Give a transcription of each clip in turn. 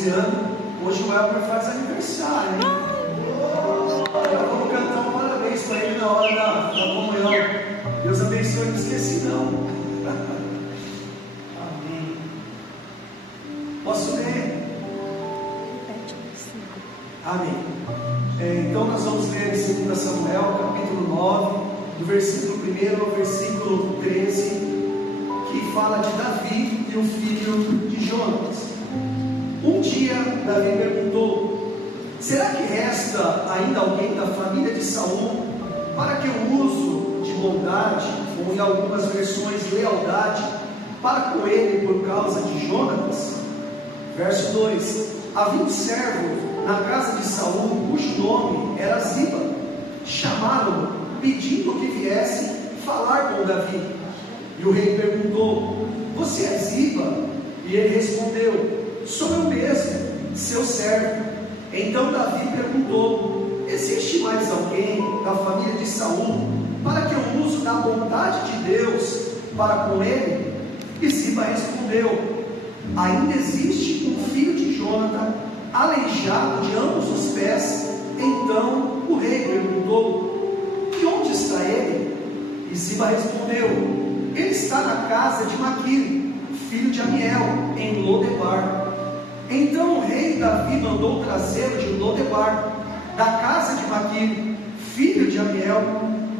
anunciando, hoje o Elber faz aniversário, hein? Eu vou cantar um parabéns para ele na hora da comunhão. Deus abençoe, não esqueci não. Amém. Posso ler? Amém. Então nós vamos ler em 2 Samuel, capítulo 9, do versículo 1 ao versículo 13, que fala de Davi e o filho de Jonas. Um dia Davi perguntou: será que resta ainda alguém da família de Saul para que eu uso de bondade, ou em algumas versões lealdade, para com ele por causa de Jonas? Verso 2: havia um servo na casa de Saul, cujo nome era Ziba. Chamaram-no, pedindo que viesse falar com Davi. E o rei perguntou: você é Ziba? E ele respondeu: sou eu mesmo, seu servo. Então Davi perguntou: existe mais alguém da família de Saul para que eu use da bondade de Deus para com ele? E Ziba respondeu: ainda existe um filho de Jonathan, aleijado de ambos os pés. Então o rei perguntou: e onde está ele? E Ziba respondeu: ele está na casa de Maquir, filho de Amiel, em Lodebar. Então o rei Davi mandou trazê-lo de Lodebar, da casa de Maquir, filho de Amiel,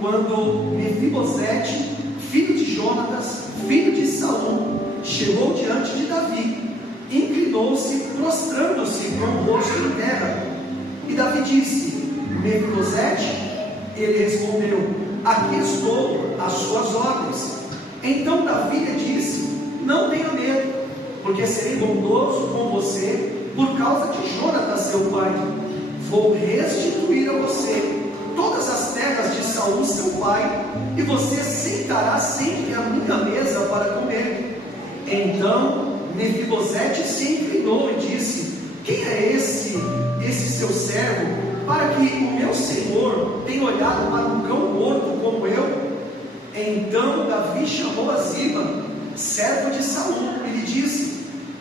quando Mefibosete, filho de Jonatas, filho de Saul, chegou diante de Davi, inclinou-se, prostrando-se com o rosto em terra. E Davi disse: Mefibosete? Ele respondeu: aqui estou, às suas ordens. Então Davi lhe disse: não tenha medo, porque serei bondoso com você por causa de Jonatas seu pai. Vou restituir a você todas as terras de Saul seu pai, e você sentará sempre à minha mesa para comer. Então Mefibosete se inclinou e disse: quem é esse seu servo, para que o meu senhor tenha olhado para um cão morto como eu? Então Davi chamou a Ziba, servo de Saul, e lhe disse: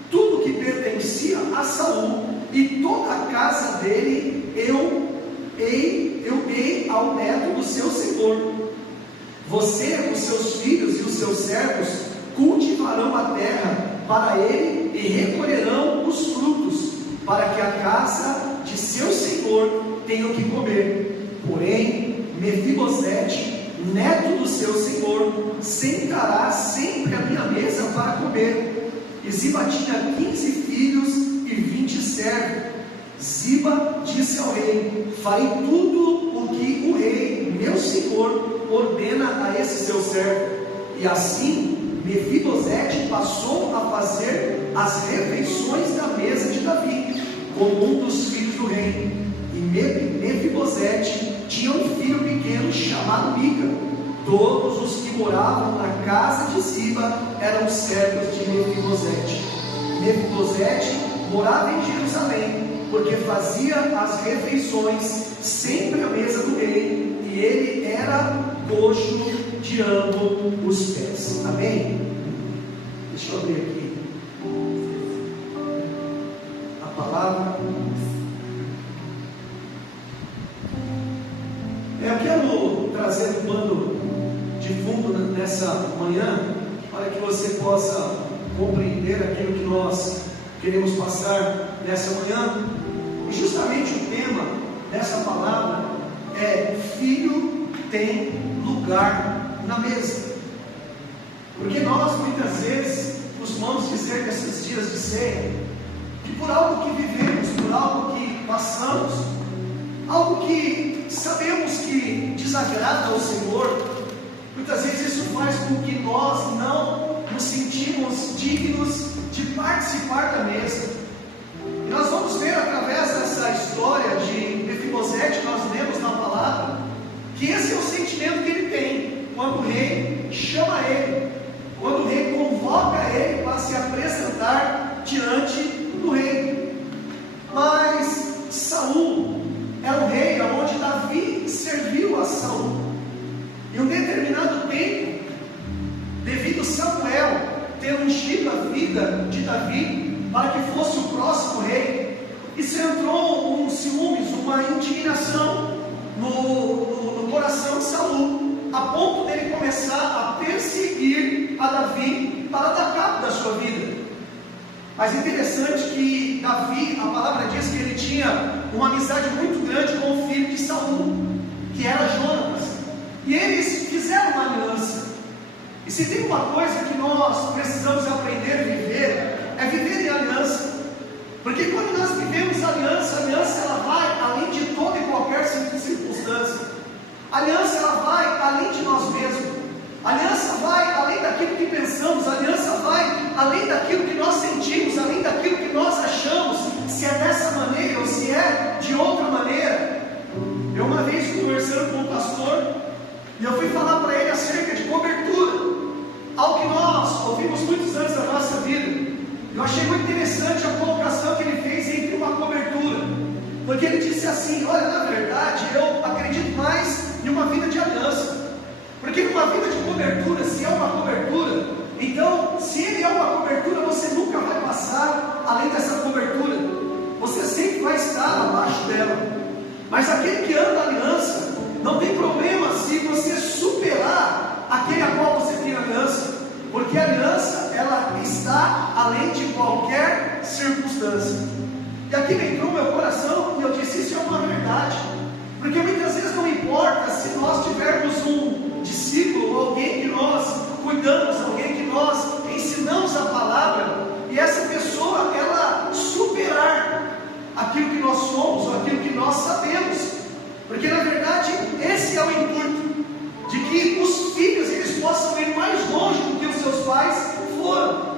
tudo que pertencia a Saul e toda a casa dele eu dei ao neto do seu senhor. Você, os seus filhos e os seus servos cultivarão a terra para ele e recolherão os frutos, para que a casa de seu senhor tenha o que comer. Porém Mefibosete, neto do seu senhor, sentará sempre à minha mesa para comer. E Ziba tinha 15 filhos e 20 servos. Ziba disse ao rei: farei tudo o que o rei, meu senhor, ordena a esse seu servo. E assim Mefibosete passou a fazer as refeições da mesa de Davi, como um dos filhos do rei. E Mefibosete tinha um filho pequeno chamado Mica. Todos os que moravam na casa de Ziba eram servos de Mefibosete. Mefibosete morava em Jerusalém, porque fazia as refeições sempre à mesa do rei, e ele era coxo de ambos os pés. Amém? Deixa eu abrir aqui a palavra. Eu quero trazer um pano de fundo nessa manhã, para que você possa compreender aquilo que nós queremos passar nessa manhã. E justamente o tema dessa palavra é: filho tem lugar na mesa. Porque nós muitas vezes costumamos dizer nesses dias de ceia, que por algo que vivemos, por algo que passamos, algo que sabemos que desagrada ao Senhor, muitas vezes isso faz com que nós não nos sentimos dignos de participar da mesa. E nós vamos ver através dessa história de Mefibosete, que nós lemos na palavra, que esse é o sentimento que ele tem quando o rei chama ele, quando o rei convoca ele para se apresentar diante do rei. Mas Saul é um rei onde Davi serviu a Saul. Em um determinado tempo, devido a Samuel ter ungido a vida de Davi para que fosse o próximo próximo rei. Isso entrou um ciúmes, uma indignação no coração de Saul, a ponto dele começar a perseguir a Davi para dar cabo da sua vida. Mas interessante que Davi, a palavra diz que ele tinha uma amizade muito grande com o filho de Saul, que era Jonatas, e eles fizeram uma aliança. E se tem uma coisa que nós precisamos aprender a viver, é viver em aliança. Porque quando nós vivemos aliança, a aliança ela vai além de toda e qualquer circunstância. A aliança ela vai além de nós mesmos. A aliança vai além daquilo que pensamos. A aliança vai além daquilo que nós sentimos, além daquilo que nós achamos, se é dessa maneira ou se é de outra maneira. Eu uma vez fui conversando com um pastor e eu fui falar para ele acerca de cobertura, algo que nós ouvimos muitos anos da nossa vida. Eu achei muito interessante a colocação que ele fez entre uma cobertura, porque ele disse assim: olha, na verdade eu acredito mais em uma vida de aliança, porque numa vida de cobertura, se é uma cobertura, então se ele é uma cobertura, você nunca vai passar além dessa cobertura, você sempre vai estar abaixo dela. Mas aquele que anda aliança, não tem problema se você superar aquele a qual você tem aliança, porque a aliança ela está além de qualquer circunstância. E aqui me entrou meu coração e eu disse: isso é uma verdade, porque muitas vezes não importa se nós tivermos um discípulo, alguém que nós cuidamos, alguém que nós ensinamos a palavra, e essa pessoa ela superar aquilo que nós somos ou aquilo que nós sabemos, porque na verdade esse é o intuito, de que os filhos eles possam ir mais longe do que os seus pais foram.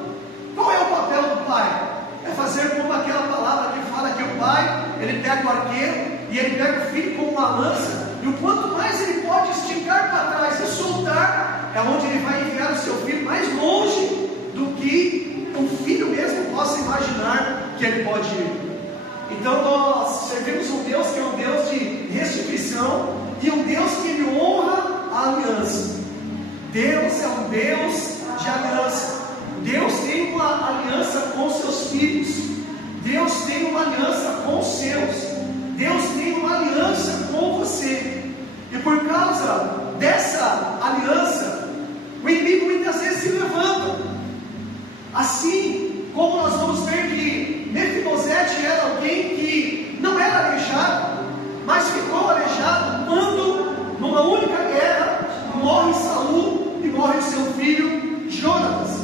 Qual é o papel do pai? É fazer como aquela palavra que fala que o pai, ele pega o arqueiro e ele pega o filho com uma lança, e o quanto mais ele pode esticar para trás e soltar, é onde ele vai enviar o seu filho mais longe do que o filho mesmo possa imaginar que ele pode ir. Então nós servimos um Deus que é um Deus de restituição e um Deus que ele honra a aliança. Deus é um Deus de aliança. Deus tem uma aliança com seus filhos. Deus tem uma aliança com os seus. Deus tem uma aliança com você. E por causa dessa aliança, o inimigo muitas vezes se levanta. Assim como nós vamos ver que Mefibosete era alguém que não era aleijado, mas ficou aleijado quando, numa única guerra, morre Saul e morre o seu filho Jonatas.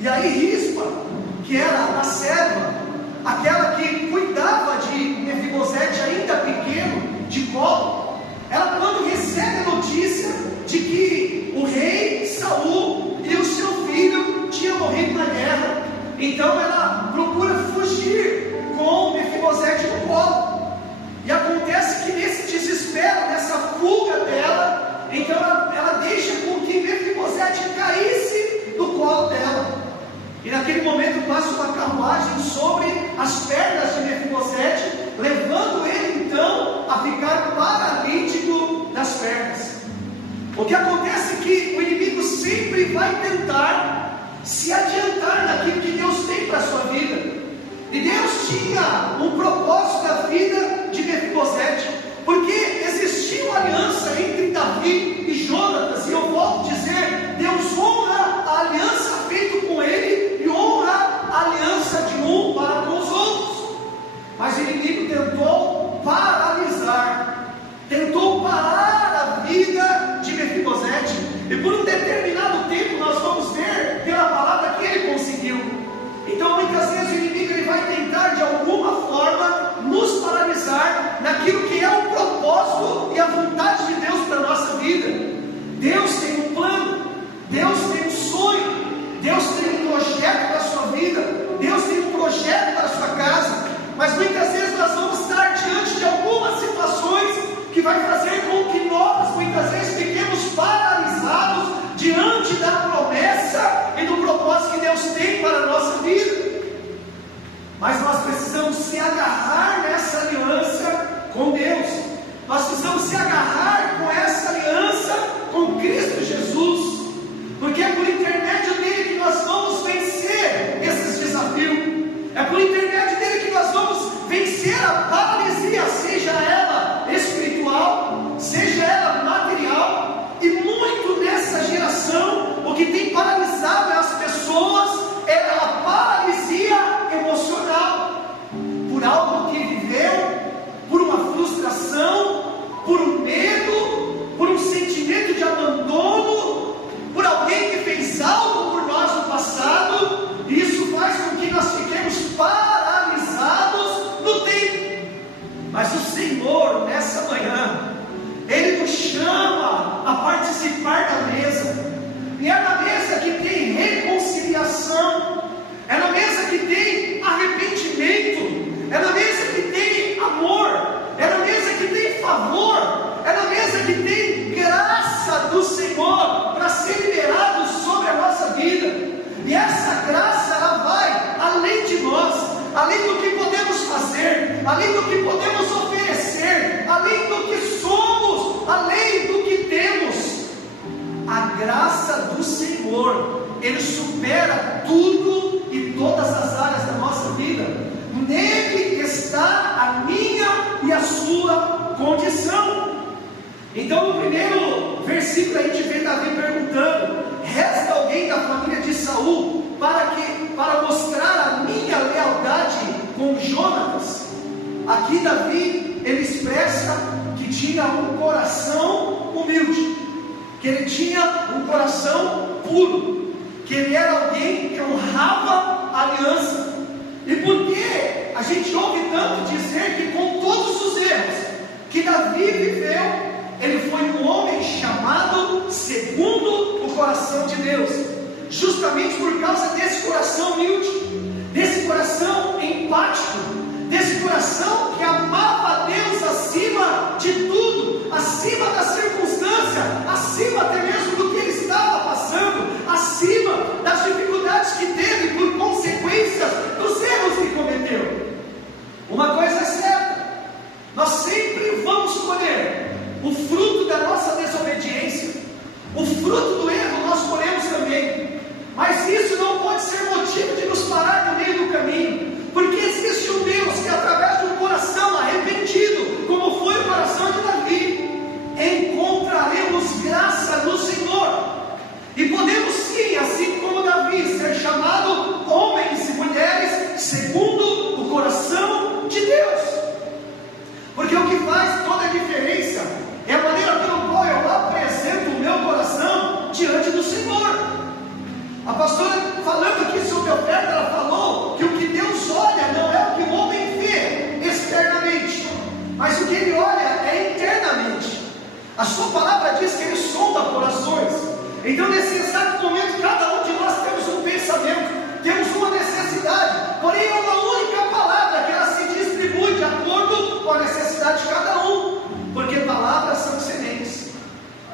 E aí Rispa, que era a serva, aquela que cuidava de Mefibosete ainda pequeno, de colo, ela quando recebe a notícia de que o rei Saul e o seu filho tinham morrido na guerra, então ela procura fugir com Mefibosete no colo. E acontece que nesse desespero, nessa fuga dela, então ela deixa com que Mefibosete caísse no colo dela. E naquele momento passa uma carruagem sobre as pernas de Mefibosete, levando ele então a ficar paralítico das pernas. O que acontece é que o inimigo sempre vai tentar se adiantar naquilo que Deus tem para a sua vida. E Deus tinha um propósito da vida de Mefibosete, porque existia uma aliança entre Davi e Jonatas, e eu volto a dizer, Deus honra a aliança feita com ele e honra a aliança de um para com os outros. Mas o inimigo tentou paralisar, tentou parar a vida de Mefibosete, e por um determinado tempo nós vamos ver pela palavra que ele conseguiu. Então muitas vezes o inimigo ele vai tentar de alguma forma nos paralisar naquilo que é o propósito e a vontade de Deus para a nossa vida. Deus tem um plano, Deus tem um sonho, Deus tem um projeto para a sua vida, Deus tem um projeto para a sua casa, mas muitas vezes nós vamos estar diante de algumas situações que vai fazer com que nós muitas vezes fiquemos paralisados diante da promessa e do propósito que Deus tem para a nossa vida. Mas nós precisamos se agarrar nessa aliança com Deus, nós precisamos se agarrar com essa aliança com Cristo Jesus, porque é por intermédio dele que nós vamos vencer esses desafios, é por intermédio dele que nós Então no primeiro versículo a gente vê Davi perguntando: resta alguém da família de Saul para mostrar a minha lealdade com Jonatas? Aqui Davi, ele expressa que tinha um coração humilde, que ele tinha um coração puro, que ele era alguém que honrava a aliança. E por que a gente ouve tanto dizer que, com todos os erros que Davi viveu, ele foi um homem chamado segundo o coração de Deus? Justamente por causa desse coração humilde, desse coração empático, desse coração que amava a Deus acima de tudo, acima da circunstância, acima até mesmo do que ele estava passando, acima das dificuldades que teve por consequência dos erros que cometeu. Uma coisa é certa: nós sempre vamos colher o fruto da nossa desobediência, o fruto do erro nós colhemos também, mas isso não pode ser motivo de nos parar no meio do caminho, porque existe um Deus que, através de um coração arrependido, como foi o coração de Davi, encontraremos graça no Senhor, e podemos sim, assim como Davi, ser chamado homens e mulheres segundo o coração de Deus, porque o que faz toda a diferença é a maneira pela qual eu apresento o meu coração diante do Senhor. A pastora, falando aqui sobre a oferta, ela falou que o que Deus olha não é o que o homem vê externamente, mas o que ele olha é internamente. A sua palavra diz que ele sonda corações. Então, nesse exato momento, cada um de nós temos um pensamento, temos uma necessidade, porém é uma única palavra que ela se distribui de acordo com a necessidade de cada um, porque palavras são sementes.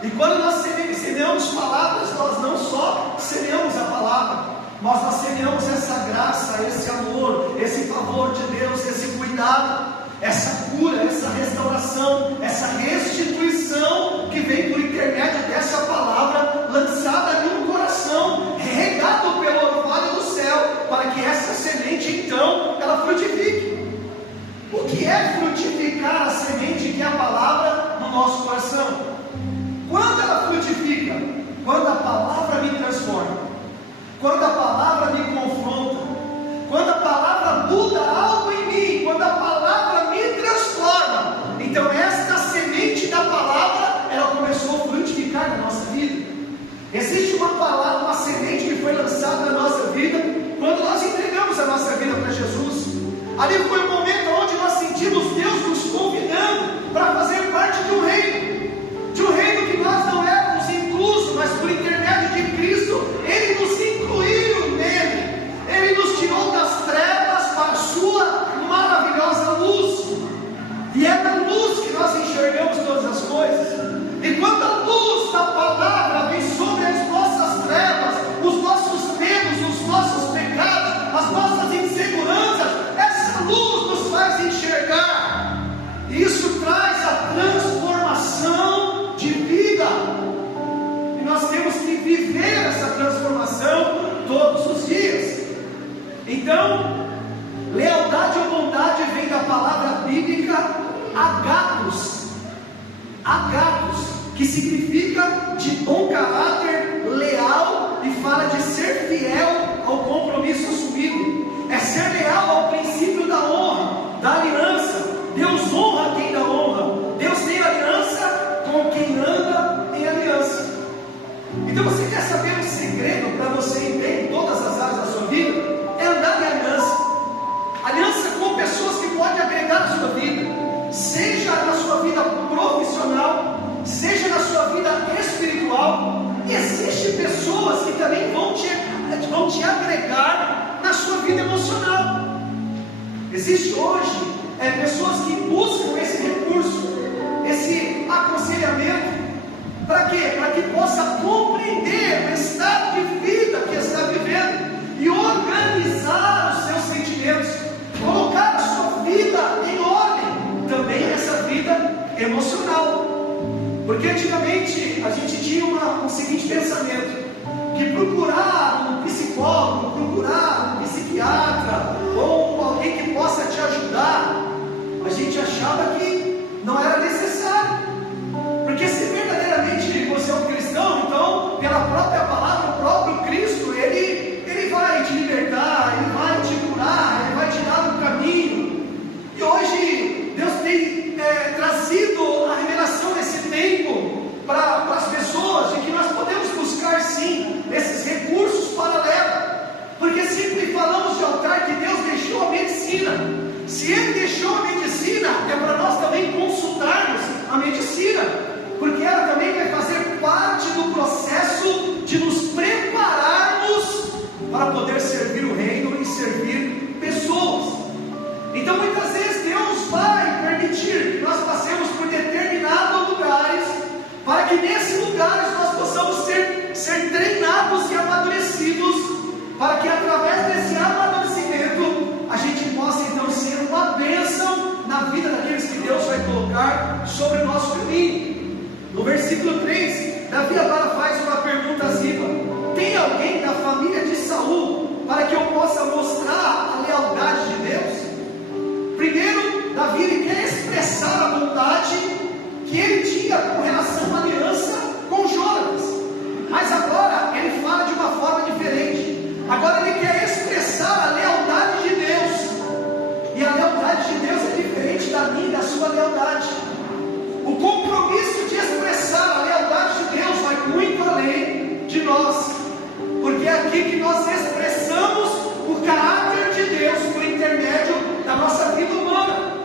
E quando nós semeamos palavras, nós não só semeamos a palavra, mas nós semeamos essa graça, esse amor, esse favor de Deus, esse cuidado, essa cura, essa restauração, essa restituição que vem por intermédio dessa palavra lançada em um coração regado pelo orvalho do céu, para que essa semente então ela frutifique. O que é frutificar a semente que é a palavra no nosso coração? Quando ela frutifica? Quando a palavra me transforma, quando a palavra me confronta, quando a palavra muda algo em mim, quando a palavra me transforma. Então esta semente da palavra, ela começou a frutificar na nossa vida. Existe uma palavra, uma semente que foi lançada na nossa vida quando nós entregamos a nossa vida para Jesus. Ali foi o momento onde nós sentimos Deus nos convidando para fazer parte de um reino que nós não éramos inclusos, mas por intermédio de Cristo, Ele nos incluiu nele, Ele nos tirou das trevas para a sua maravilhosa luz, e é na luz que nós enxergamos todas as coisas. E quando a luz da palavra vem sobre as nossas trevas, os nossos medos, os nossos pecados, as nossas inseguranças, essa luz nos faz enxergar, e isso traz a transformação de vida, e nós temos que viver essa transformação todos os dias. Então, lealdade ou bondade vem da palavra bíblica agathos, que significa de bom caráter, leal, e fala de ser fiel ao compromisso assumido, é ser leal ao princípio da honra, da aliança. Deus honra quem dá honra, Deus tem aliança com quem anda em aliança. Então você quer saber um segredo para você ir bem em todas as áreas da sua vida? É andar em aliança com pessoas que podem agregar na sua vida, seja na sua vida profissional, seja na sua vida espiritual. Existem pessoas que também vão te agregar na sua vida emocional. Existe hoje pessoas que buscam esse recurso, esse aconselhamento, para quê? Para que possa compreender o estado de vida que está vivendo e organizar os seus sentimentos, colocar a sua vida em ordem, também essa vida emocional. Porque antigamente a gente tinha um seguinte pensamento, que procurar um psicólogo, procurar um psiquiatra ou alguém que possa te ajudar, a gente achava que não era necessário, porque que nesse lugar nós possamos ser treinados e amadurecidos, para que através desse amadurecimento a gente possa então ser uma bênção na vida daqueles que Deus vai colocar sobre o nosso caminho. No versículo 3, Davi agora faz uma pergunta a Ziba: tem alguém da família de Saul para que eu possa mostrar a lealdade de Deus? Primeiro, Davi ele quer expressar a bondade que ele tinha com relação à aliança com Jonatas, mas agora ele fala de uma forma diferente. Agora ele quer expressar a lealdade de Deus, e a lealdade de Deus é diferente da minha e da sua lealdade. O compromisso de expressar a lealdade de Deus vai muito além de nós, porque é aqui que nós expressamos o caráter de Deus por intermédio da nossa vida humana.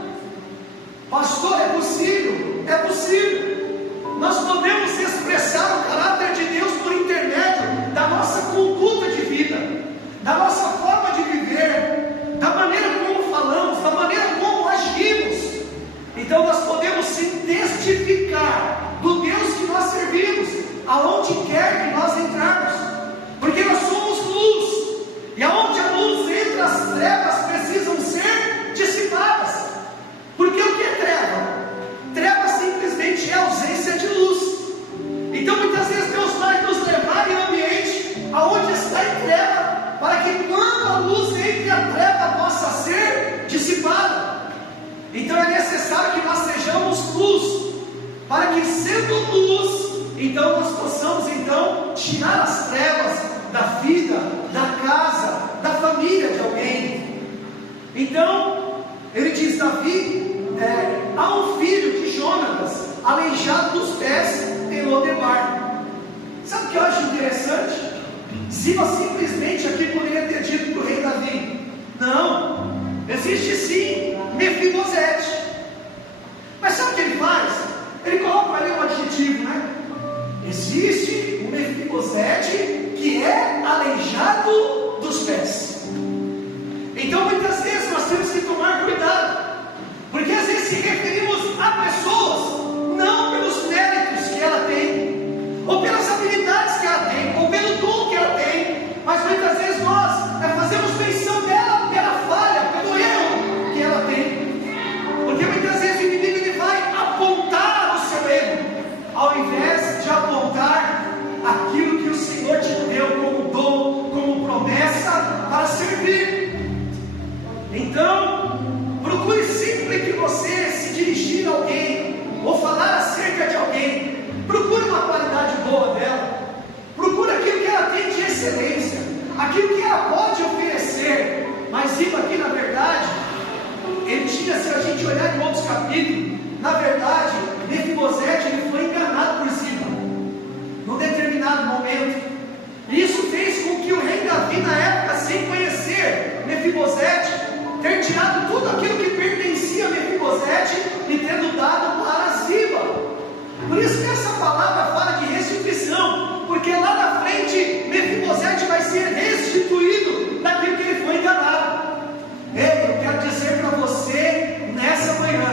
Pastor, é possível? É possível. Nós podemos expressar o caráter de Deus por intermédio da nossa conduta de vida, da nossa forma de viver, da maneira como falamos, da maneira como agimos. Então nós podemos se testificar do Deus que nós servimos, aonde quer que nós entrarmos, porque nós somos luz, e aonde a luz entra, as trevas precisam ser dissipadas. Porque o que é treva? Treva simplesmente é ausência de luz. Então muitas vezes Deus vai nos levar em um ambiente aonde está em treva, para que quando a luz entre, a treva possa ser dissipada. Então é necessário que nós sejamos luz, para que sendo luz, então nós possamos então tirar as trevas da vida, da casa, da família de alguém. Então ele diz: Davi, há um filho de Jonatas aleijado dos pés em Lodebar. Sabe o que eu acho interessante? Ziba simplesmente aqui poderia ter dito para o rei Davi: não, existe sim Mefibosete. Mas sabe o que ele faz? Ele coloca ali um adjetivo, né? Existe um Mefibosete que é aleijado dos pés. Então muitas vezes nós temos que tomar cuidado, porque às vezes se referimos a pessoas não pelos méritos que ela tem, ou pelas habilidades que ela tem, ou pelo dom que ela tem, mas muitas vezes nós fazemos menção dela pela falha, pelo erro que ela tem. Porque muitas vezes o inimigo ele vai apontar o seu erro, ao invés de apontar aquilo que o Senhor te deu como dom, como promessa para servir. Então procure sempre que você se dirigir a alguém, ou falar acerca de alguém, procure uma qualidade boa dela, procure aquilo que ela tem de excelência, aquilo que ela pode oferecer. Mas Ziba aqui, na verdade, ele tinha, se a gente olhar em outros capítulos, na verdade, Mefibosete ele foi enganado por Ziba, num determinado momento. Isso fez com que o rei Davi, na época, sem conhecer Mefibosete, ter tirado tudo aquilo que pertencia a Mefibosete e tendo dado para Ziba. Por isso que essa palavra fala de restituição, porque lá na frente Mefibosete vai ser restituído daquilo que ele foi enganado. Ei, eu quero dizer para você nessa manhã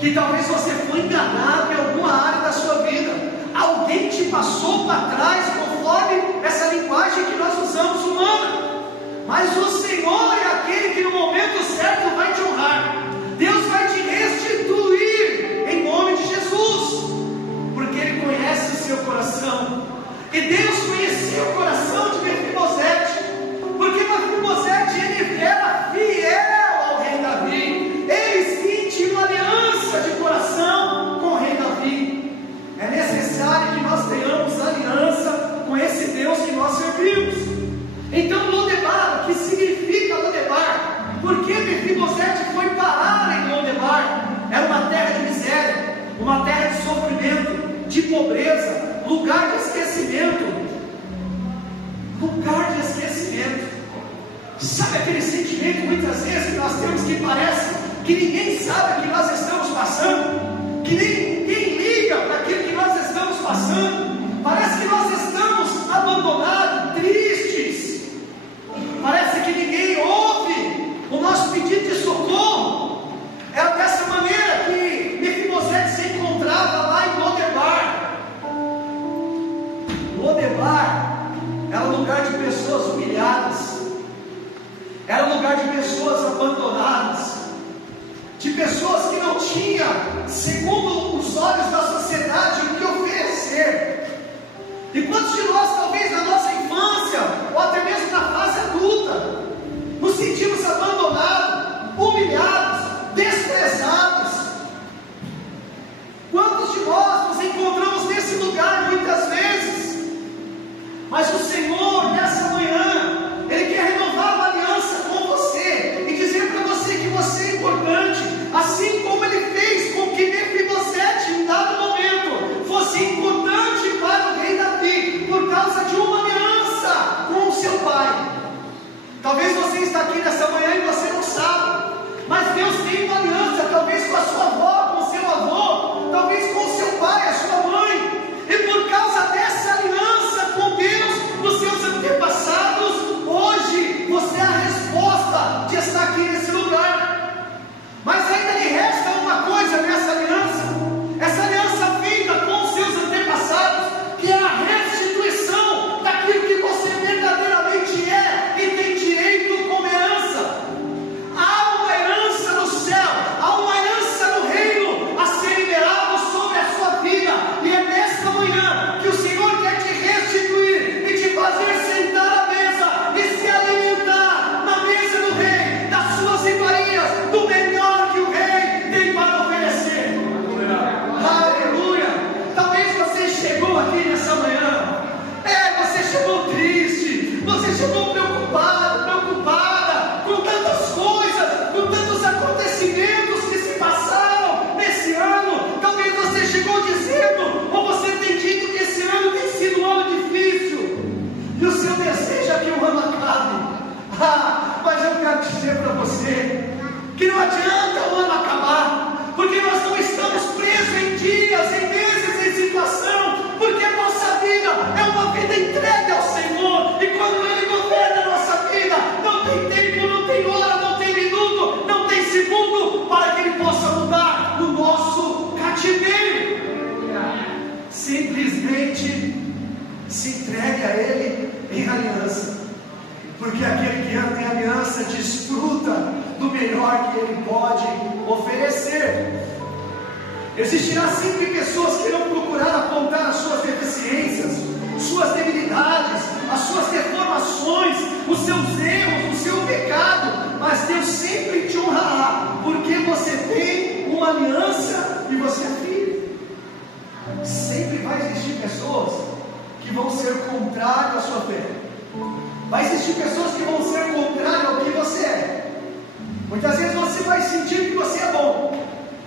que talvez você foi enganado em alguma área da sua vida. Alguém te passou para trás, conforme essa linguagem que nós usamos humana. Mas o Senhor é aquele que no momento certo vai te honrar. Deus vai te restituir em nome de Jesus, porque Ele conhece o seu coração. E Deus conhecia o coração de Mefibosete, porque Mefibosete ele era fiel ao rei Davi. Ele sim tinha uma aliança de coração com o rei Davi. É necessário que nós tenhamos aliança com esse Deus que nós servimos. Então Lodebar, o que significa Lodebar? Porque Mefibosete foi parar em Lodebar? Era uma terra de miséria, uma terra de sofrimento, de pobreza, lugar de esquecimento. Lugar de esquecimento. Sabe aquele sentimento muitas vezes que nós temos que parece que ninguém sabe o que nós estamos passando, que ninguém liga para aquilo que nós estamos passando? Parece que nós estamos abandonados, tristes. Parece que ninguém ouve o nosso pedido de socorro. Era dessa maneira que Mefibosete se encontrava lá em Lodebar. lugar de pessoas abandonadas, de pessoas que não tinham, segundo os olhos da sociedade, o que oferecer. E quantos de nós, talvez na nossa infância, ou até mesmo na fase adulta, nos sentimos abandonados, humilhados, desprezados? Quantos de nós nos encontramos nesse lugar muitas vezes? Mas o Senhor, nessa manhã, Ele quer renovar uma aliança com você e dizer para você que você é importante, assim como Ele fez com que Mefibosete, em dado momento, fosse importante para o rei Davi, por causa de uma aliança com o seu pai. Talvez você está aqui nessa manhã e você não sabe, mas Deus tem uma aliança, talvez com a sua avó, com o seu avô, talvez com o seu pai, a sua mãe, e por causa dessa aliança com Deus, dos seus antepassados, hoje você é a resposta de estar aqui nesse lugar. Mas ainda lhe resta uma coisa nessa aliança, essa aliança feita com os seus antepassados, que é a restituição daquilo que você verdadeiramente é e tem direito como herança. Há uma herança no céu, há uma herança no reino a ser liberado sobre a sua vida, e é nesta manhã que o Senhor quer te restituir e te fazer sentar à mesa e se alimentar na mesa do rei, das suas iguarias, do melhor que o rei tem para oferecer. Aleluia! Talvez você chegou aqui nessa manhã, você chegou triste, você chegou preocupado, preocupada com tantas coisas, com tantos acontecimentos que se passaram nesse ano. Talvez você chegou dizendo, ou você tem dito que esse ano tem sido um ano difícil, e o seu desejo é que o ano acabe. Mas eu quero dizer para você que não adianta o ano acabar, porque nós não estamos presos em dias, em meses, em situação, porque a nossa vida é uma vida entregue ao Senhor, e quando Ele governa a nossa vida, não tem tempo, não tem hora, não tem minuto, não tem segundo para que Ele possa mudar o nosso cativeiro. Simplesmente se entregue a Ele em aliança, porque aquele que anda em aliança desfruta do melhor que Ele pode oferecer. Existirá sempre pessoas que irão procurar apontar as suas deficiências, suas debilidades, as suas deformações, os seus erros, o seu pecado, mas Deus sempre te honrará, porque você tem uma aliança e você é filho. Sempre vai existir pessoas que vão ser contrárias à sua fé, vai existir pessoas que vão ser contrárias ao que você é. Muitas vezes você vai sentir que você é bom,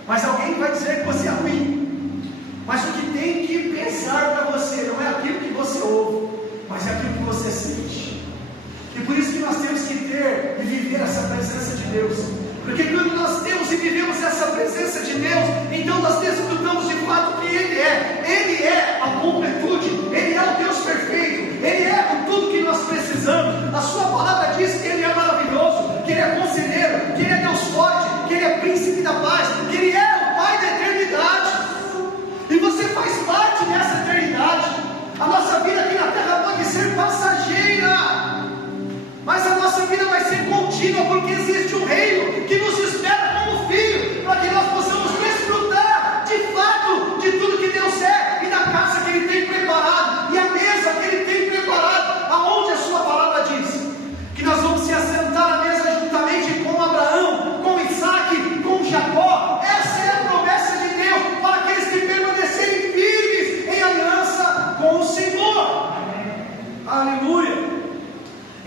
mas alguém vai dizer que você é ruim. Mas o que tem que pensar para você não é aquilo que você ouve, mas é aquilo que você sente. E por isso que nós temos que ter e viver essa presença de Deus, porque quando nós temos e vivemos essa presença de Deus, então nós desfrutamos de fato que Ele é a completude, Ele é o Deus perfeito, Ele é o tudo que nós precisamos. A sua palavra diz que Ele é maravilhoso, que Ele é conselheiro, que Ele é Deus forte, que Ele é príncipe da paz, que Ele é o Pai da eternidade, e você faz parte dessa eternidade. A nossa vida aqui na terra pode ser passageira, mas a nossa vida vai ser contínua, porque existe um reino que nos espera como filho, para que nós possamos desfrutar de fato de tudo que Deus é, e da casa que Ele tem preparado, e a mesa que Ele tem preparado, aonde a sua palavra diz que nós vamos se assentar à mesa juntamente com Abraão, com Isaac, com Jacó. Essa é a promessa de Deus para aqueles que permanecerem firmes em aliança com o Senhor. Aleluia.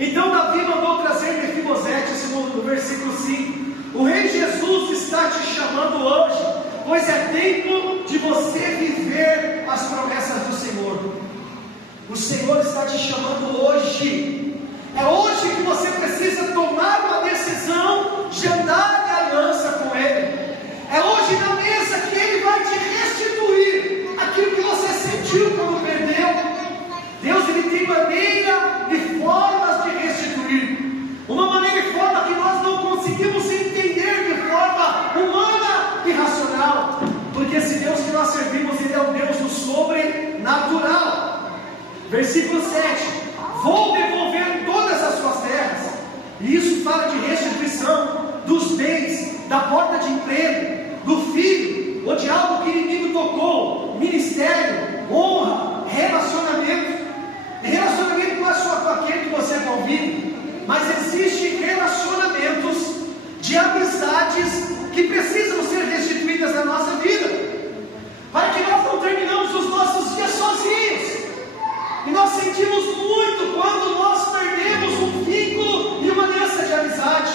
Então Davi mandou trazer Mefibosete, no versículo 5. O rei Jesus está te chamando hoje, pois é tempo de você viver as promessas do Senhor. O Senhor está te chamando hoje. É hoje que você precisa tomar uma decisão de andar em aliança com Ele. É hoje na mesa que Ele vai te restituir aquilo que você sentiu quando perdeu. Deus, Ele tem maneira e formas de restituir. Uma maneira e forma que nós não conseguimos entender de forma humana e racional, porque esse Deus que nós servimos, Ele é o Deus do sobrenatural. Versículo 7: vou devolver todas as suas terras. E isso fala de restituição. da porta de emprego, do filho, ou de algo que o inimigo tocou, ministério, honra, relacionamento. E relacionamento não é só com aquele que você convive, mas existem relacionamentos de amizades que precisam ser restituídas na nossa vida, para que nós não terminamos os nossos dias sozinhos. E nós sentimos muito quando nós perdemos um vínculo e uma aliança de amizade,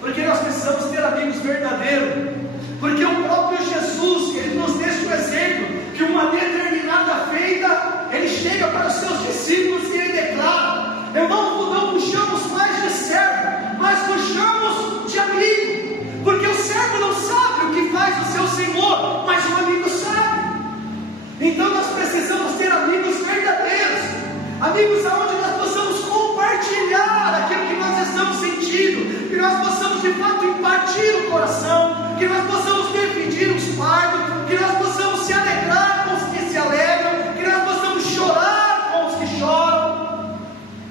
porque nós precisamos ter amigos verdadeiros, porque o próprio Jesus, ele nos deixa o exemplo, que uma determinada feita, ele chega para os seus discípulos e ele declara: eu não vos chamo mais de servo, mas vos chamo de amigo, porque o servo não sabe o que faz o seu Senhor, mas o amigo sabe. Então nós precisamos ter amigos verdadeiros, amigos aonde nós possamos compartilhar aquilo que nós estamos sentindo, que nós possamos de fato impartir o coração, que nós possamos dividir os fardos, que nós possamos se alegrar com os que se alegram, que nós possamos chorar com os que choram.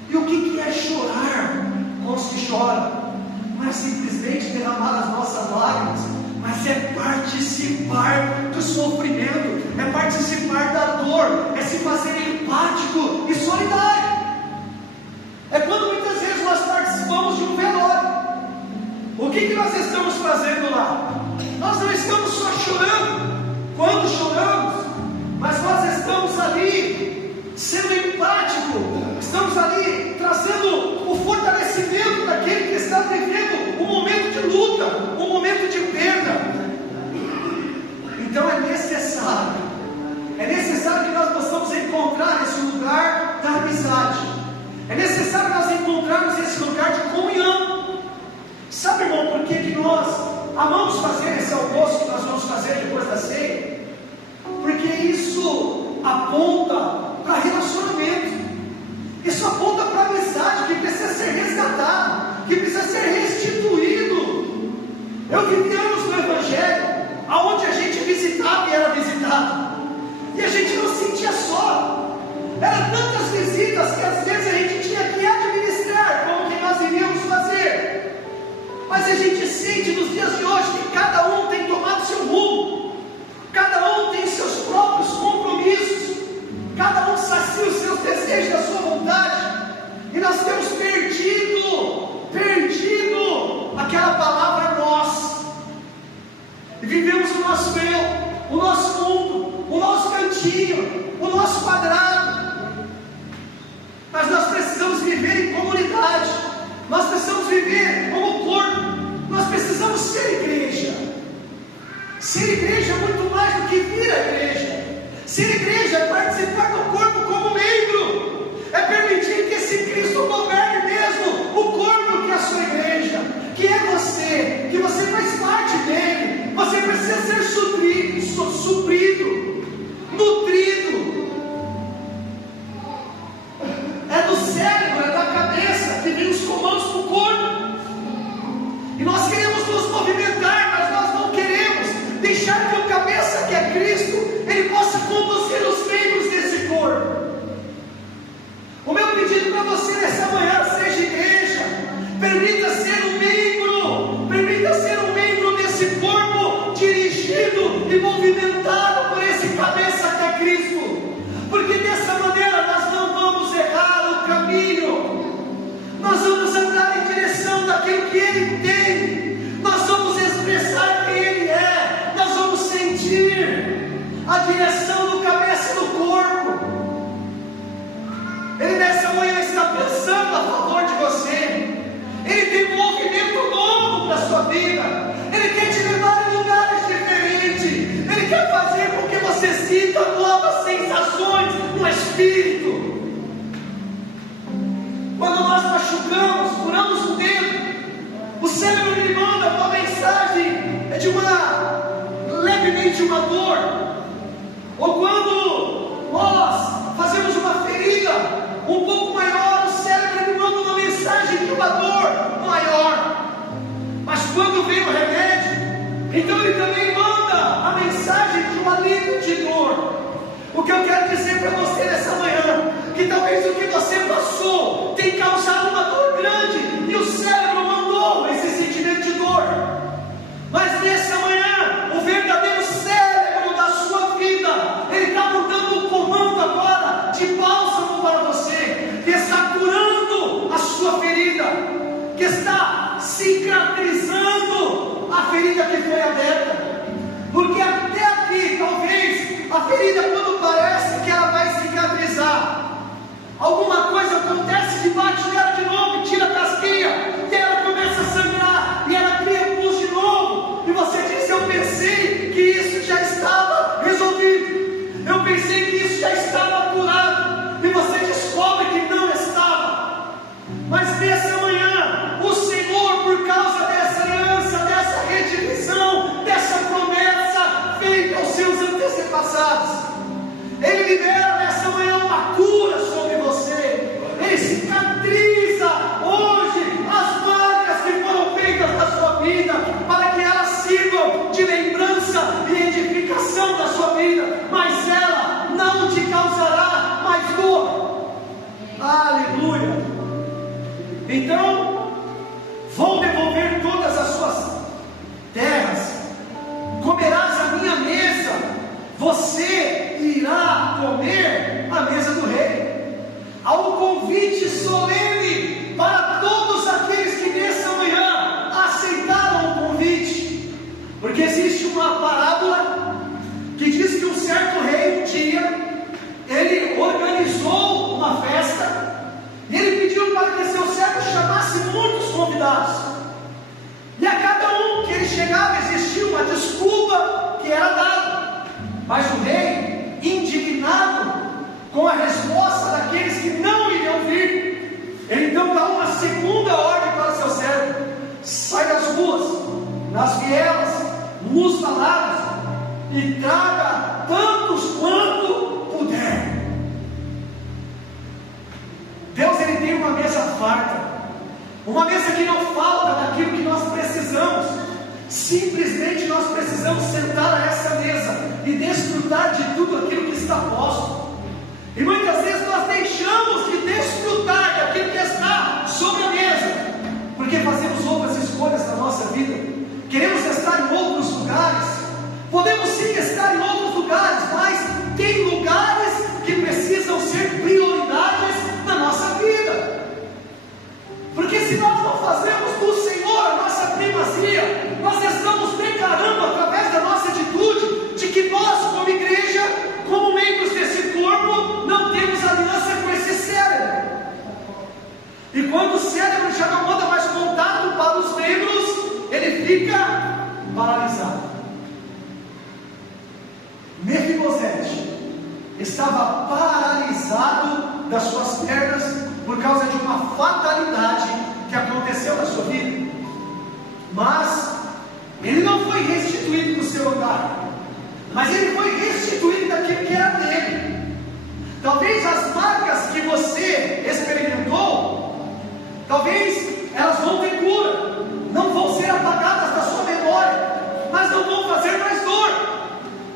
E o que é chorar com os que choram? Não é simplesmente derramar as nossas lágrimas, mas é participar do sofrimento, é participar da dor, é se fazer empático e solidário. É quando muitas vezes nós participamos de um velório. O que nós estamos fazendo lá? Nós não estamos só chorando quando choramos, mas nós estamos ali sendo empático, estamos ali trazendo o fortalecimento daquele que está vivendo um momento de luta, um momento de perda. Então é necessário que nós possamos encontrar esse lugar da amizade, é necessário nós encontrarmos esse lugar de comunhão. Sabe, irmão, por que nós amamos fazer esse almoço que nós vamos fazer depois da ceia? Porque isso aponta para relacionamento, isso aponta para amizade que precisa ser resgatada, que precisa ser restituído. Eu vivi anos no Evangelho, aonde a gente visitava e era visitado, e a gente não se sentia só. Eram tantas visitas que às vezes a gente tinha que administrar como que nós iríamos fazer. Mas a gente sente nos dias de hoje que cada um tem tomado seu rumo, cada um tem seus próprios compromissos, cada um sacia os seus desejos da sua vontade, e nós temos perdido aquela palavra nós, e vivemos o nosso eu, o nosso mundo, o nosso cantinho, o nosso quadrado. Mas nós precisamos viver em comunidade, nós precisamos viver como corpo, nós precisamos ser igreja. Ser igreja é muito mais do que vir à igreja. Ser igreja é participar do corpo como membro, é permitir que esse Cristo governe mesmo o corpo que é a sua igreja, que é você, que você faz parte dele. Você precisa ser suprido, nutrido. É do cérebro, é da cabeça que vem os comandos para o corpo. E nós queremos nos movimentar, mas nós não queremos deixar que o cabeça, que é Cristo, ele possa conduzir os membros desse corpo. O meu pedido para você nessa manhã: seja igreja, permita ser um membro desse corpo, dirigido e movimentado por esse cabeça que é Cristo, porque dessa maneira nós não vamos errar o caminho, nós vamos andar em direção daquilo que Ele tem, nós vamos expressar quem Ele é, nós vamos sentir a direção do cabeça do corpo. Ele nessa manhã está pensando a favor de você, Ele tem um movimento novo para a sua vida, Ele quer te levar em lugares diferentes, Ele quer fazer com que você sinta novas sensações no espírito. Quando nós machucamos, furamos o dedo, o cérebro lhe manda uma mensagem levemente uma dor. Ou quando nós fazemos uma ferida um pouco maior, o cérebro lhe manda uma mensagem de uma dor maior. Mas quando vem o remédio, então ele também manda a mensagem de um alívio de dor. O que eu quero dizer para você nessa manhã, que talvez o que você passou tem causado uma dor grande, e o cérebro mandou esse sentimento de dor. alguma coisa acontece que bate nela de novo, tira a casquinha, e ela começa a sangrar, e ela cria pus de novo, e você diz: eu pensei que isso já estava resolvido, eu pensei que isso já estava curado, e você descobre que não estava. Mas nessa manhã, o Senhor, por causa dessa aliança, dessa redimição, dessa promessa feita aos seus antepassados, Ele libera nessa manhã uma cura sobre você. Ele cicatriza hoje as marcas que foram feitas na sua vida, para que elas sirvam de lembrança e edificação da sua vida, mas ela não te causará mais dor. Aleluia! Então, vou devolver todas as suas terras, comerás a minha mesa, você irá comer a mesa do rei. Há um convite solene para todos aqueles que nessa manhã aceitaram o convite, porque existe uma parábola que diz que um certo rei, um dia, ele organizou uma festa, e ele pediu para que seu servo chamasse muitos convidados, e a cada um que ele chegava existia uma desculpa que era dada. Mas o rei, indignado com a resposta daqueles que não iriam vir, ele então dá uma segunda ordem para seu servo: sai das ruas, nas vielas, nos valados, e traga tantos quanto puder. Deus, ele tem uma mesa farta, uma mesa que não falta daquilo que nós precisamos. Simplesmente nós precisamos sentar a essa mesa e desfrutar de tudo aquilo que está posto. E muitas vezes nós deixamos de desfrutar daquilo que está sobre a mesa, porque fazemos outras escolhas na nossa vida. Queremos estar em outros lugares. Podemos sim estar em outros lugares, mas tem lugares que precisam ser prioridades na nossa vida. Porque se nós não fazemos do Senhor a nossa primazia, nós estamos declarando através da nossa atitude de que nós, como igreja, como membros desse corpo, não temos aliança com esse cérebro. E quando o cérebro já não manda mais contato para os membros, ele fica paralisado. Mefibosete estava paralisado das suas pernas por causa de uma fatalidade que aconteceu na sua vida. Mas ele não foi restituído do seu lugar, mas ele foi restituído daquilo que era dele. Talvez as marcas que você experimentou, talvez elas vão ter cura, não vão ser apagadas da sua memória, mas não vão fazer mais dor,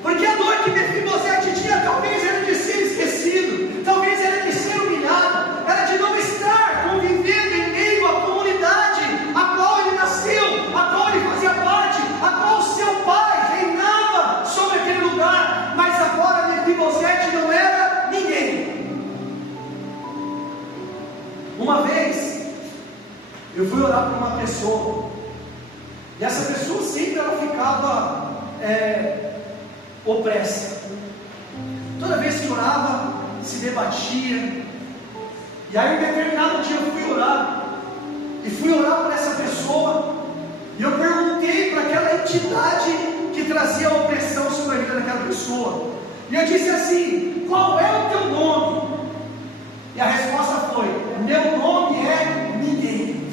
porque a dor que Mefibosete tinha, talvez era de ser esquecido, talvez era de ser humilhado, era de não estar convivendo em meio à comunidade a qual ele nasceu, a qual ele fazia parte, a qual seu pai reinava sobre aquele lugar. Mas agora Mefibosete não era ninguém. Uma vez eu fui orar por uma pessoa, e essa pessoa sempre ela ficava opressa. Toda vez que orava, se debatia. E aí, um determinado dia, eu fui orar, e fui orar por essa pessoa, e eu perguntei para aquela entidade que trazia a opressão sobre a vida daquela pessoa, e eu disse assim: qual é o teu nome? E a resposta foi: meu nome é ninguém.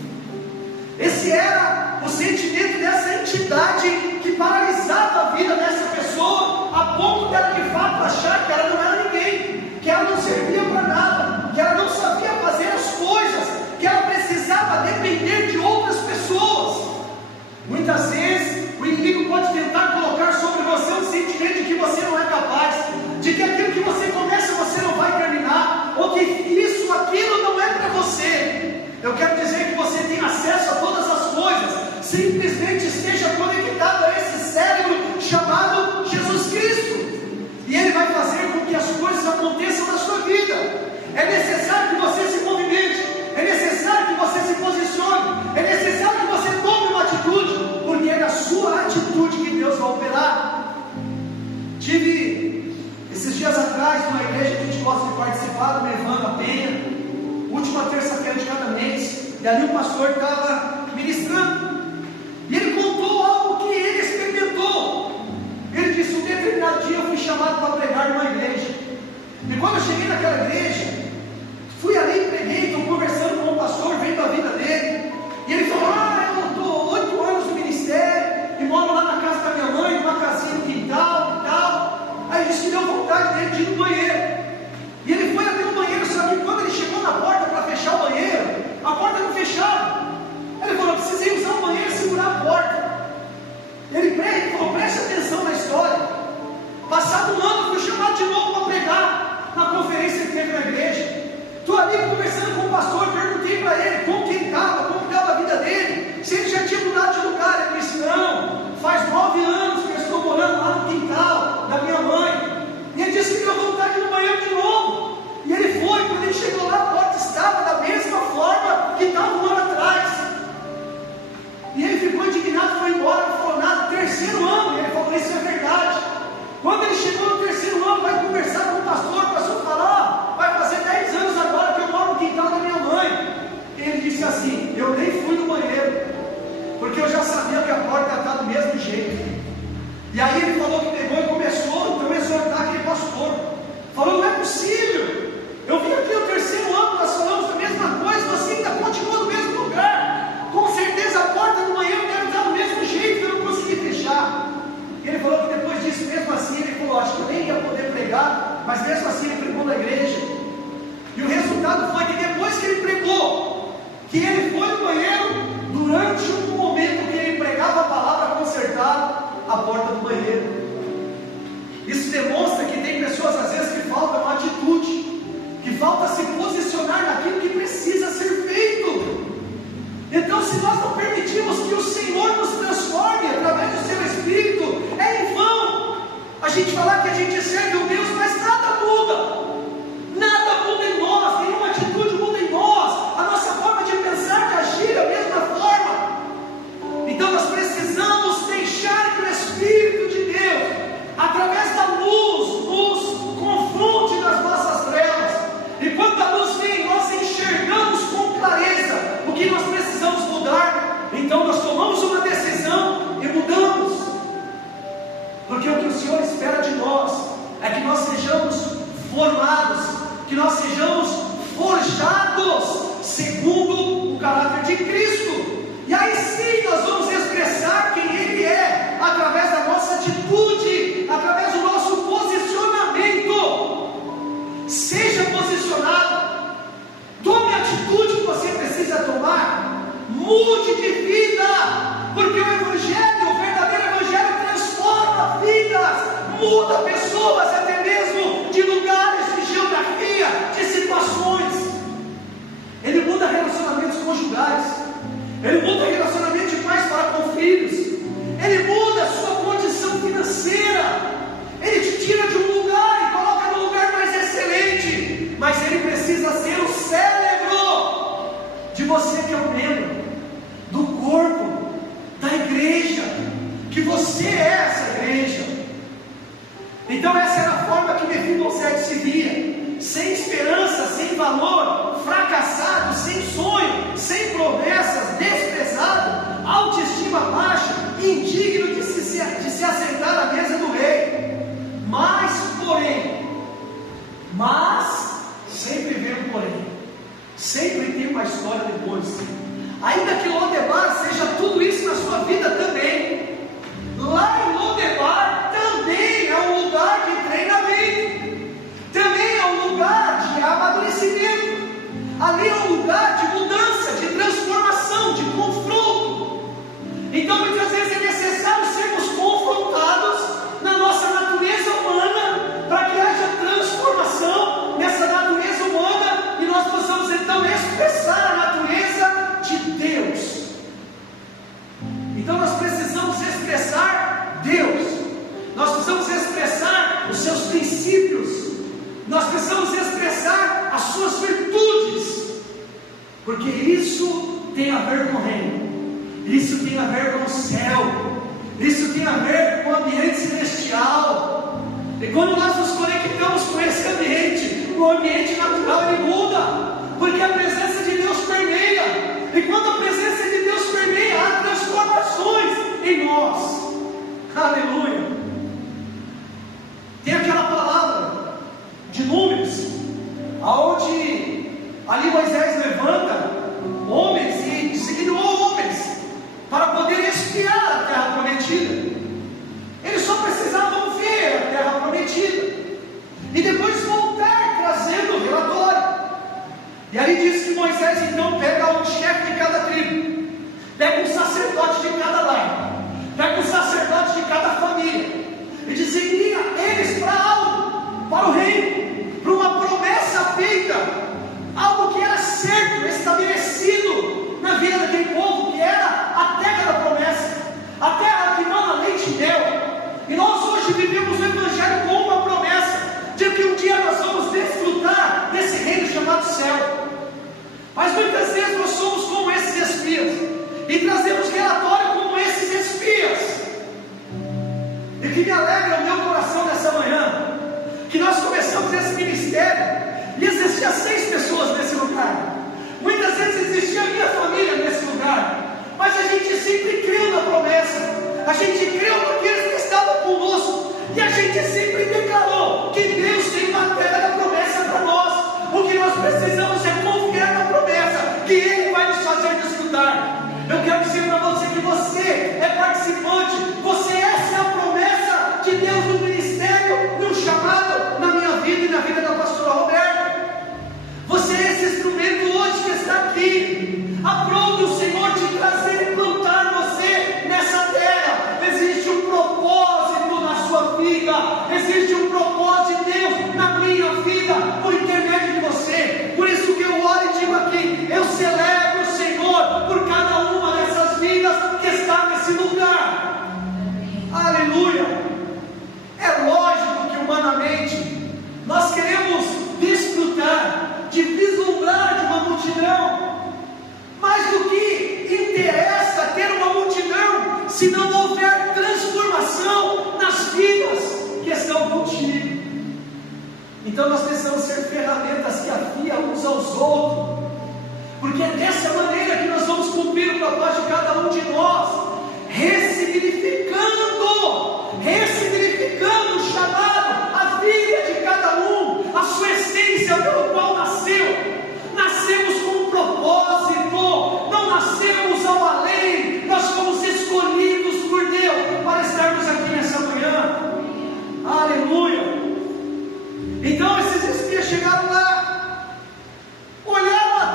Esse era o sentimento dessa entidade que paralisava a vida dessa pessoa, a ponto dela de fato achar que ela não era ninguém, que ela não servia para nada, que ela não sabia fazer as coisas, que ela precisava depender de outras pessoas. Muitas vezes o inimigo pode tentar colocar sobre você um sentimento de que você não é capaz, de que aquilo que você começa você não vai terminar. atrás, numa igreja que a gente gosta de participar, levando a penha, última terça-feira de cada mês, e ali o pastor estava ministrando, e ele contou algo que ele experimentou. Ele disse: um determinado dia eu fui chamado para pregar numa igreja, e quando eu cheguei naquela igreja, fui ali e preguei, estou conversando com o pastor, vendo a vida dele, e ele falou: eu estou 8 anos no ministério, e moro lá na casa da minha mãe, numa casinha no quintal e tal. Aí disse que deu vontade dele de ir no banheiro, e ele foi até no banheiro, só que quando ele chegou na porta para fechar o banheiro, a porta não fechava. Ele falou: eu precisei usar o banheiro e segurar a porta. Ele falou: preste atenção na história. Passado um ano, fui chamado de novo para pregar na conferência que teve na igreja. Estou ali conversando com o pastor, perguntei para ele como que ele estava, como estava a vida dele, se ele já tinha mudado de lugar. Ele disse: não, faz 9 anos que eu estou morando lá no quintal da minha mãe. E ele disse que deu vontade de ir no banheiro de novo. E ele foi, quando ele chegou lá, a porta estava da mesma forma que estava um ano atrás. E ele ficou indignado, foi embora, não falou nada. 3º ano, e ele falou: isso é verdade. Quando ele chegou no 3º ano, vai conversar com o pastor falou: vai fazer 10 anos agora que eu moro no quintal da minha mãe. Ele disse assim: eu nem fui no banheiro, porque eu já sabia que a porta ia estar do mesmo jeito. E aí ele falou que pegou e começou a exortar aquele pastor. Falou: não é possível, eu vim aqui no 3º ano, nós falamos a mesma coisa, você ainda continua no mesmo lugar. Com certeza a porta do banheiro deve estar do mesmo jeito, que eu não consegui fechar. E ele falou que depois disso, mesmo assim, ele falou: acho que eu nem ia poder pregar, mas mesmo assim ele pregou na igreja. E o resultado foi que depois que ele pregou, que ele foi no banheiro, durante um momento que ele pregava a palavra consertada, a porta do banheiro. Isso demonstra que tem pessoas às vezes que falta uma atitude, que falta se posicionar naquilo que precisa ser feito. Então, se nós não permitirmos que o Senhor nos transforme através do seu Espírito, é em vão a gente falar que a gente serve o Deus, mas nada muda. Nada muda em nós, nenhuma atitude muda em nós, a nossa forma de pensar, de agir é a mesma forma. Então nós precisamos deixar que o Espírito de Deus, através da luz, nos confronte nas nossas trevas. E quando a luz vem, nós enxergamos com clareza o que nós precisamos mudar. Então nós tomamos uma decisão e mudamos. Porque o que o Senhor espera de nós é que nós sejamos formados, que nós sejamos forjados segundo o caráter de Cristo. E aí sim nós vamos expressar quem Ele é, através da nossa atitude, através do nosso posicionamento. Seja posicionado, tome a atitude que você precisa tomar, mude de vida, porque o Evangelho, o verdadeiro Evangelho, transforma vidas, muda pessoas, até mesmo de lugares, de geografia, de situações. Ele muda relacionamentos conjugais, Ele muda relacionamento de pais para com filhos, Ele muda a sua condição financeira, Ele te tira de um lugar e coloca no lugar mais excelente, mas Ele precisa ser o cérebro de você que é um membro do corpo, da igreja, que você é essa igreja. Então essa era a forma que Mefibosete se via, sem esperança, sem valor, fracassado, sem sonho, sem promessas, desprezado, autoestima baixa, indigno de se assentar à mesa do rei. Mas sempre vem um porém, sempre tem uma história depois. Ainda que Lodebar seja tudo isso na sua vida também, lá em Lodebar também é um lugar de treinamento, também é um lugar de amadurecimento, ali é um lugar de mudança, de transformação, de confronto. Então muitas vezes é necessário sermos confrontados na nossa natureza humana, para que haja transformação nessa natureza humana, e nós possamos então expressar a natureza de Deus. Então nós precisamos expressar Deus, nós precisamos expressar os seus princípios, nós precisamos expressar as suas virtudes, porque isso tem a ver com o reino, isso tem a ver com o céu, isso tem a ver com o ambiente celestial. E quando nós nos conectamos com esse Ali Moisés levanta homens e designou homens para poder espiar a terra prometida. Eles só precisavam ver a terra prometida e depois voltar trazendo o relatório. E aí diz que Moisés então pega um chefe de cada tribo, pega um sacerdote de cada lar, pega um sacerdote de cada família e designa eles para algo, para o reino, para uma promessa feita, algo que era certo, estabelecido na vida daquele povo, que era a terra da promessa, a terra que mana leite e mel. E nós hoje vivemos o Evangelho com uma promessa de que um dia nós vamos desfrutar desse reino chamado céu. Mas muitas vezes nós somos como esses espias e trazemos relatório como esses espias. E que me alegra o meu coração nessa manhã, que nós começamos esse ministério e existiam 6 pessoas nesse lugar. Muitas vezes existia a minha família nesse lugar, mas a gente sempre creu na promessa, a gente creu naqueles que estavam conosco, e a gente sempre declarou que Deus tem uma terra da promessa para nós. O que nós precisamos é confiar na promessa, que Ele vai nos fazer desfrutar. Eu quero dizer para você que você é participante, essa é a promessa de Deus no ministério, no chamado, na minha vida e na vida da pastora Roberta. Você é esse instrumento hoje que está aqui. Aprove o Senhor te trazer e plantar você nessa terra. Existe um propósito na sua vida, existe um propósito de Deus na minha vida, por intermédio de você. Por isso que eu oro e digo aqui: eu celebro o Senhor por cada uma dessas vidas que está nesse lugar. Aleluia. É lógico que humanamente nós queremos desfrutar, de vislumbrar de uma multidão, mas do que interessa ter uma multidão se não houver transformação nas vidas que estão contigo? Então nós precisamos ser ferramentas que afiam uns aos outros, porque é dessa maneira que nós vamos cumprir o propósito de cada um de nós, ressignificando o chamado, a vida de cada um, a sua essência pelo qual nasceu. Nascemos com um propósito, não nascemos ao além, nós fomos escolhidos por Deus para estarmos aqui nessa manhã. Aleluia. Então esses espias chegaram lá, olharam a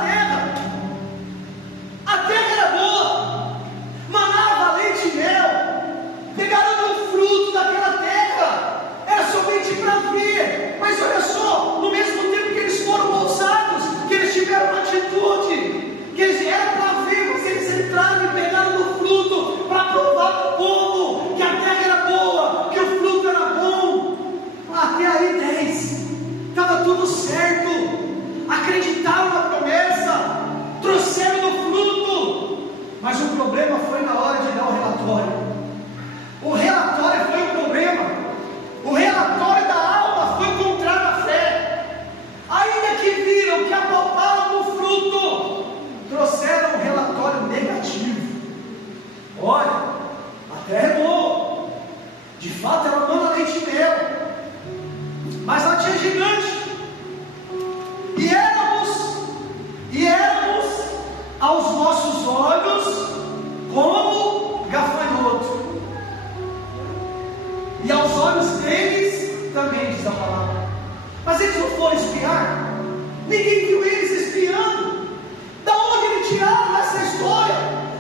terra era boa, manava leite e mel, pegaram o fruto daquela terra, era somente para ver. Mas olha só, no mesmo tempo que eles foram ousados, que eles tiveram uma atitude, que eles eram para ver, mas eles entraram e pegaram o fruto para provar para o povo que a terra era boa, que o fruto era bom. Até aí 10, estava tudo certo, acreditaram na promessa, trouxeram o fruto, mas o problema foi na hora de dar o relatório. O relatório foi o problema, o relatório da alma foi contrário à fé. Ainda que viram, que apalparam o fruto, trouxeram um relatório negativo. Olha, a terra é boa, de fato ela mana leite e mel, mas ela tinha gigante, e éramos aos nossos olhos como gafanhoto, e aos olhos deles também, diz a palavra. Mas eles não foram espiar, ninguém viu eles espiando. Da onde eles tiraram essa história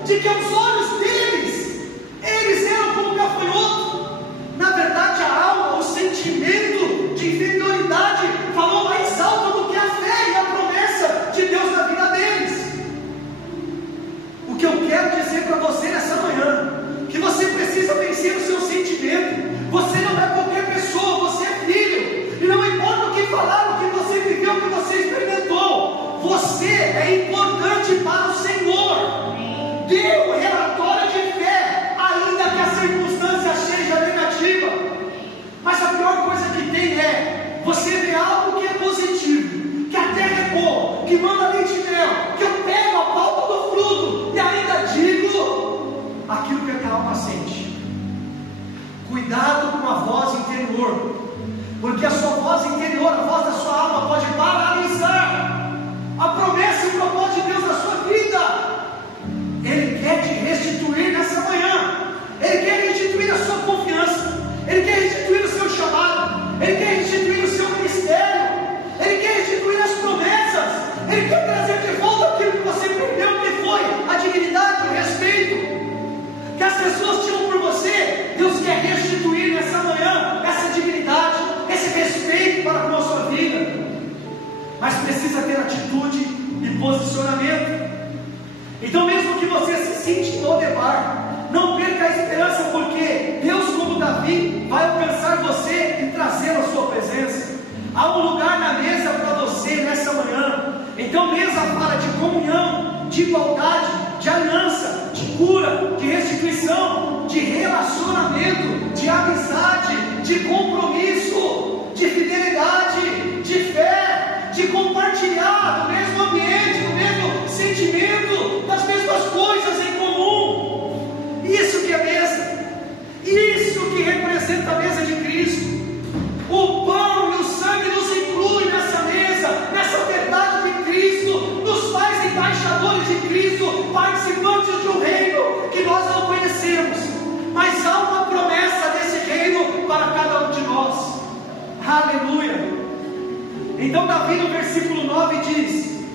de que aos olhos deles eles eram como gafanhoto? Na verdade, a alma, o sentimento de inferioridade falou mais alto do que a fé e a promessa de Deus na vida deles. O que eu quero dizer para você nessa manhã, que você precisa vencer o seu sentimento. Você não é qualquer pessoa, você é filho, e não importa o que falaram, o que você viveu, o que você experimentou, você é importante para o Senhor. Dê um relatório de fé, ainda que a circunstância seja negativa. Mas a pior coisa que tem é você ver algo que é positivo, que a terra é boa, que manda leite e mel, que eu pego a palpa do fruto e ainda digo aquilo que a minha alma sente. Cuidado com a voz interior, porque a sua voz interior, a voz da sua alma, pode paralisar a promessa Lodebar. Não perca a esperança, porque Deus, como Davi, vai alcançar você e trazê-lo à sua presença. Há um lugar na mesa para você nessa manhã. Então, mesa fala de comunhão, de igualdade, de aliança, de cura, de restituição, de relacionamento, de amizade, de compromisso, de fidelidade, de fé, de compartilhar do mesmo ambiente, do mesmo sentimento, das mesmas coisas em comum. Isso que é mesa, isso que representa a mesa de Cristo. O pão e o sangue nos incluem nessa mesa, nessa verdade de Cristo, nos faz embaixadores de Cristo, participantes de um reino que nós não conhecemos, mas há uma promessa desse reino para cada um de nós. Aleluia! Então Davi no versículo 9 diz: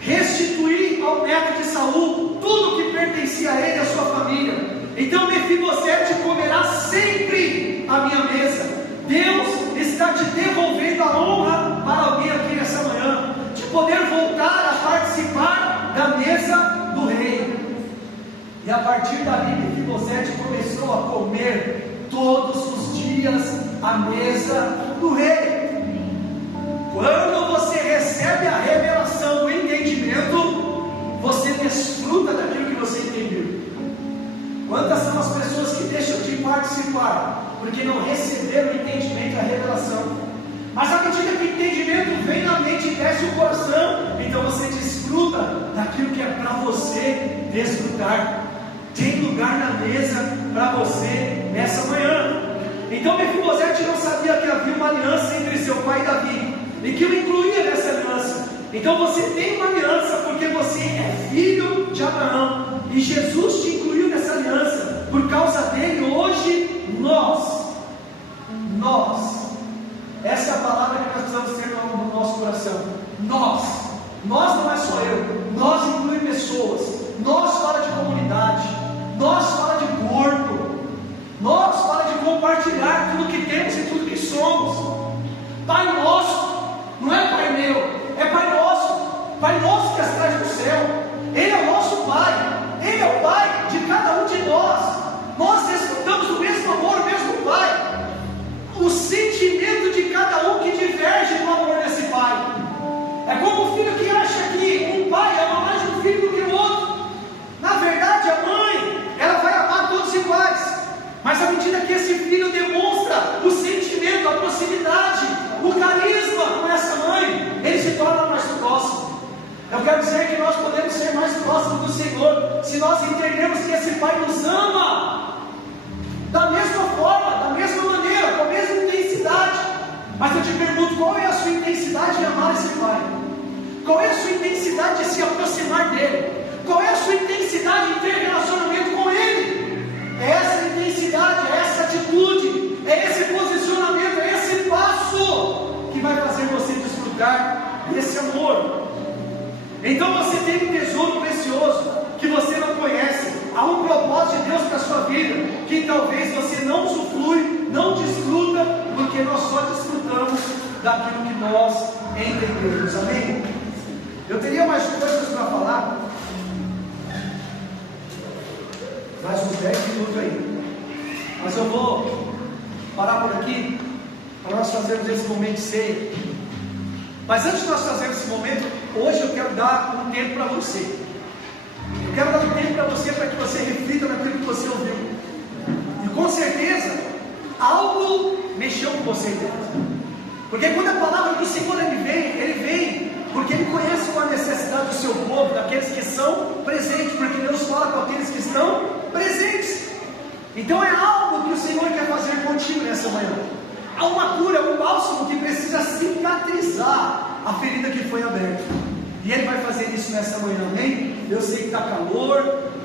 restituir ao neto de Saul tudo que pertencia a ele e a sua família. Então Mefibosete comerá sempre a minha mesa. Deus está te devolvendo a honra para alguém aqui nessa manhã, de poder voltar a participar da mesa do rei. E a partir dali Mefibosete começou a comer todos os dias a mesa do rei. Quando você recebe a revelação do entendimento, você desfruta daquilo que você entendeu. Quantas são as pessoas que deixam de participar porque não receberam o entendimento da revelação? Mas à medida que o entendimento vem na mente e desce o coração, então você desfruta daquilo que é para você desfrutar. Tem lugar na mesa para você nessa manhã. Então Mefibosete não sabia que havia uma aliança entre seu pai e Davi, e que o incluía nessa aliança. Então você tem uma aliança porque você é filho de Abraão, e Jesus te incluiu nessa aliança. Por causa dele, hoje nós, essa é a palavra que nós precisamos ter no nosso coração. Nós não é só eu, nós inclui pessoas, nós fala de comunidade, nós fala de corpo, nós fala de compartilhar tudo que temos e tudo que somos. Pai nosso, não é Pai meu, é Pai nosso que estás no céu. Ele é o nosso Pai, Ele é o Pai de cada um de nós. Nós desfrutamos do mesmo amor, o mesmo Pai. O sentimento de cada um que diverge no amor desse Pai. É como o filho que acha que um pai ama mais um filho do que o outro. Na verdade, a mãe, ela vai amar todos iguais. Mas à medida que esse filho demonstra o sentimento, a proximidade, o carisma com essa mãe, ele se torna mais próximo. Eu quero dizer que nós podemos ser mais próximos do Senhor se nós entendermos que esse Pai nos ama da mesma forma, da mesma maneira, com a mesma intensidade. Mas eu te pergunto, qual é a sua intensidade de amar esse Pai? Qual é a sua intensidade de se aproximar dele? Qual é a sua intensidade de ter relacionamento com ele? É essa intensidade, é essa atitude, é esse posicionamento, é esse passo que vai fazer você desfrutar desse amor. Então você tem um tesouro precioso que você não conhece. Há um propósito de Deus para a sua vida que talvez você não usufrui, não desfruta, porque nós só desfrutamos daquilo que nós entendemos. Amém? Eu teria mais coisas para falar, mais uns 10 minutos aí, mas eu vou parar por aqui para nós fazermos esse momento de ceia. Mas antes de nós fazermos esse momento, hoje eu quero dar um tempo para você. Eu quero dar um tempo para você, para que você reflita naquilo que você ouviu. E com certeza, algo mexeu com você dentro. Porque quando a palavra do Senhor ele vem porque Ele conhece qual a necessidade do seu povo, daqueles que são presentes, porque Deus fala com aqueles que estão presentes. Então é algo que o Senhor quer fazer contigo nessa manhã. Há uma cura, um bálsamo que precisa cicatrizar a ferida que foi aberta. E Ele vai fazer isso nessa manhã, amém? Eu sei que está calor,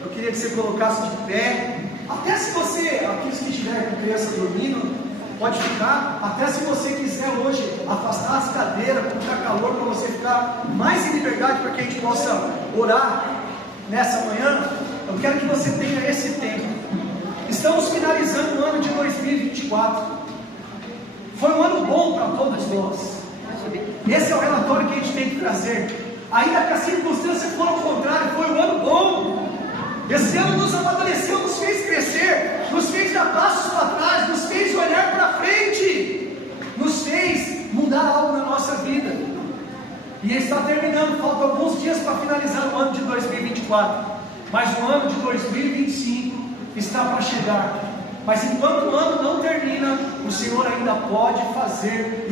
eu queria que você colocasse de pé. Até se você, aqueles que estiverem com criança dormindo, pode ficar. Até se você quiser hoje afastar as cadeiras, porque está calor, para você ficar mais em liberdade, para que a gente possa orar nessa manhã. Eu quero que você tenha esse tempo. Estamos finalizando o ano de 2024. Foi um ano bom para todos nós. Esse é o relatório que a gente tem que trazer. Ainda que as circunstâncias foram ao contrário, foi um ano bom. Esse ano nos amadureceu, nos fez crescer, nos fez dar passos para trás, nos fez olhar para frente, nos fez mudar algo na nossa vida. E está terminando, faltam alguns dias para finalizar o ano de 2024, mas o ano de 2025 está para chegar. Mas enquanto o ano não termina, o Senhor ainda pode fazer